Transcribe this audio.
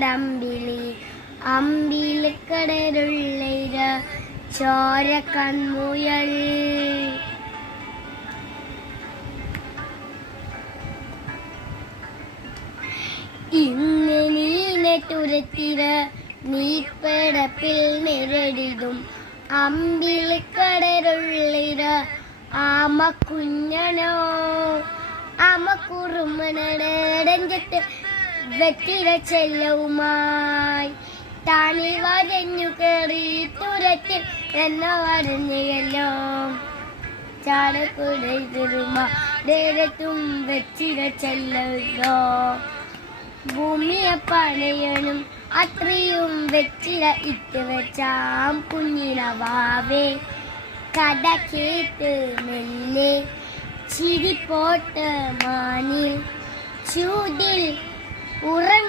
ചോരക്കടരൊരമ്പിളി അമ്പിളിക്കടരുള്ളിര ചോരക്കൺമുയൽ ഇന്ന് നീനെ തുരത്തിര നീപ്പടപ്പിൽ നിരടിതും അമ്പിളിക്കടരുള്ളിര ആമ കുഞ്ഞനോ ആമ കുറുമനടഞ്ചിട്ട് വെറ്റിര ചെല്ലവുമായി താനി വരഞ്ഞു കയറി തുരത്തിൽ എന്ന വരഞ്ഞല്ലോ ചാടക്കുടരുമാരത്തും വെച്ചിര ചെല്ലോ ഭൂമിയെ പണയനും അത്രയും വെച്ചിര ഇട്ട് വെച്ചാം കുഞ്ഞിനവാവേ കഥ കേട്ട് മെല്ലെ ചിരിപ്പോട്ട് മാനിൽ ചൂടിൽ ഉറങ്ങ